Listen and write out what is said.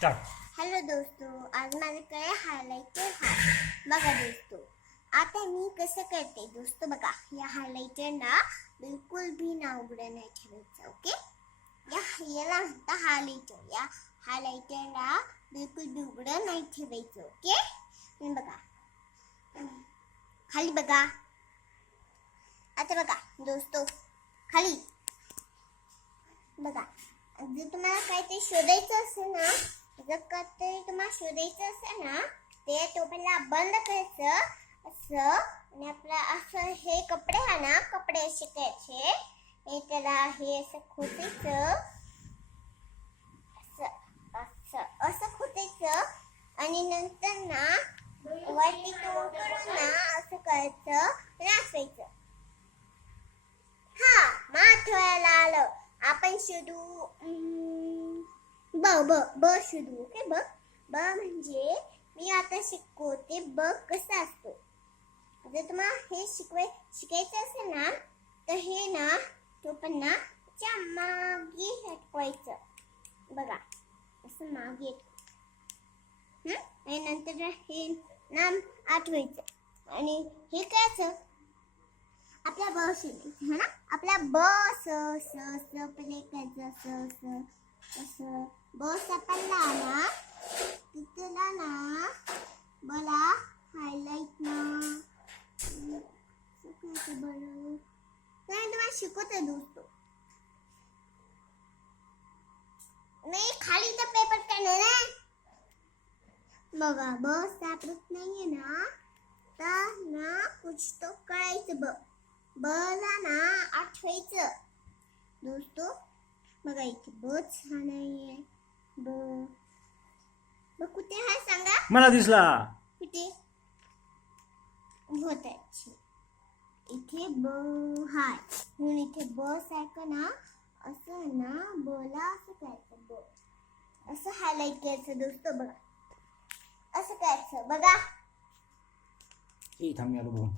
Start. Hello दोस्तों, आज माझ्याकडे हायलाइटर आहे. बघा दोस्तों, आता मी कसं करते दोस्तों, बघा या हायलाइटर ना बिलकुल भी ना उघडं नाही ठेवायचं. ओके, याला म्हणता हायलाइटर. या हायलाइटरला बिलकुल भी उघडं नाही ठेवायचं. ओके, आणि बघा खाली बघा. आता बघा दोस्तों, खाली बघा. जर तुम्हाला काहीतरी शोधायचं असेल ना, जर काहीतरी तुम्हाला शोधायचं असेल ना, ते टोपीला बंद करायचं असं, आणि आपलं असं हे कपडे आहे ना, कपडे असे करायचे. हे त्याला हे असं खोचायचं, असं असं असं खोचायचं, आणि नंतर ना वरती तोंड करून ना असं करायचं आणि असायचं. हा, मग आठवायला आलं. आपण शोधू ब ब ब शोधू. ओके, ब ब म्हणजे मी आता शिकवते ब कसा असतो. जर तुम्हाला हे शिकायचं असेल ना, तर हे ना तो पण ना च्या मागे हटवायचं. बघा असं मागे, आणि नंतर हे नाम आठवायचं, आणि हे करायचं. आपला ब शोधायचं, ना आपला ब स स स पहिले करायचं असं असं असं. ब सापडला ना, तिथला ना बला हायलाइट ना करायचं. बरं नाही, तुम्हाला शिकवते दोस्तों. नाही, खाली तर पेपर करणार आहे. बघा ब सापडत नाहीये ना, तर ना कुछ तो करायचं. बला ना आठवायचं दोस्तों. बघा इथे ब छान आहे. ब कुठे आहे सांगा मला दिसला. कुठे बहुत अच्छी. इथे ब हाय म्हणून इथे ब सारखं ना असं ना बला असं करायचं. ब असं हायलाइट करायचं दोस्तों. बघा असं करायचं. बघा थांब, मी आलो बघून.